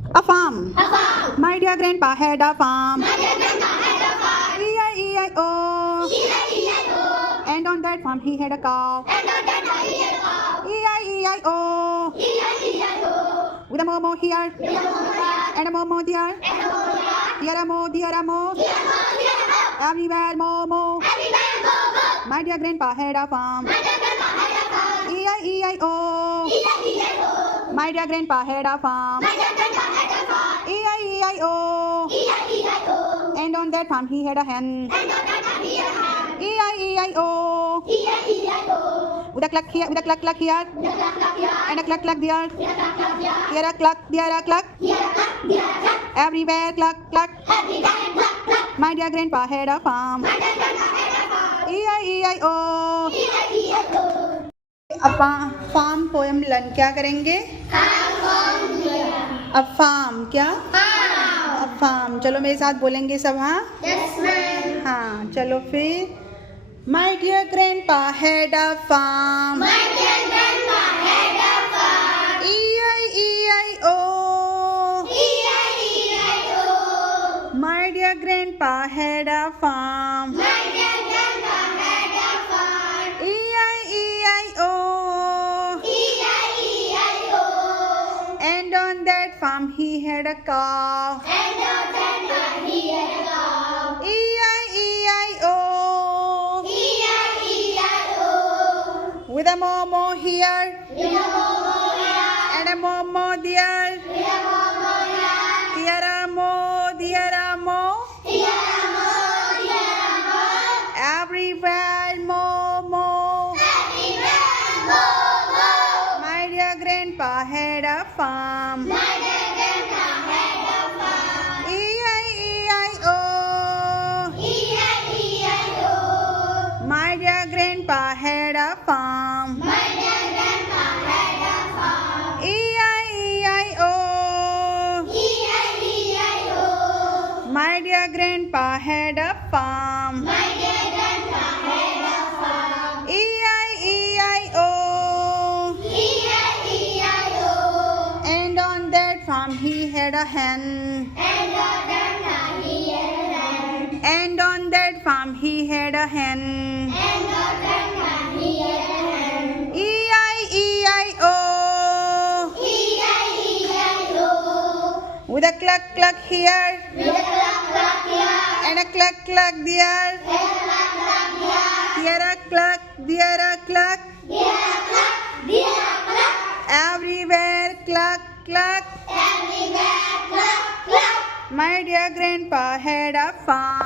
A farm. A farm. My dear grandpa had a farm. My dear grandpa had a farm. E-I-E-I-O. E-I-E-I-O. And on that farm he had a cow. And on that farm he had a cow. E-I-E-I-O. E-I-E-I-O. With a momo here. With a momo here. And a momo there. And a momo here. Here a mo, there a mo. Here a mo, here a mo. Everywhere momo. Everywhere momo. My dear grandpa had a farm. My dear grandpa had a farm. E-I-E-I-O. E-I-E-I-O. My dear grandpa had a farm. My dear grandpa had a farm. E-I-E-I-O. E-I-E-I-O. And on that farm he had a hen. And on that farm he had a hen. E-I-E-I-O. E-I-E-I-O. With a cluck here, with a cluck here. With a cluck cluck here. And a cluck there. With a cluck cluck here. Here a cluck, there a cluck. Here a cluck, there a cluck. Everywhere cluck. Everywhere cluck cluck. My dear grandpa had a farm. My dear grandpa had a farm. E-I-E-I-O. E-I-E-I-O. अब farm poem learn क्या करेंगे? अब farm क्या? अब farm चलो मेरे साथ बोलेंगे सब. हाँ Yes, ma'am. हाँ चलो फिर. My dear grandpa had a farm. My dear grandpa had a farm. E-I-E-I-O. E-I-E-I-O. My dear grandpa had a farm. My dear grandpa had a farm. E-I-E-I-O. E-I-E-I-O. And on that farm he had a cow. And on that farm he had a cow. E-I-E-I-O. E-I-E-I-O. With a momo here. With a momo here. And a momo there. With a momo here. Here a mo, there a mo. Here a mo, here a mo. Everywhere momo. Everywhere momo. My dear grandpa had a farm. My dear grandpa had a farm. E-I-E-I-O. E-I-E-I-O. My dear grandpa had a farm. My dear grandpa had a farm. E-I-E-I-O. E-I-E-I-O. My dear grandpa had a farm. My dear grandpa had a farm. E-I-E-I-O. E-I-E-I-O. And on that farm he had a hen. And on that farm he had a hen. And on that farm he had a hen. And on that farm he had a hen. E-I-E-I-O. E-I-E-I-O. With a cluck here. With a cluck cluck here. And a cluck there. And a cluck cluck here. Here a cluck, there a cluck. Here a cluck, there a cluck. Everywhere cluck. Everywhere cluck cluck. My dear grandpa had a farm.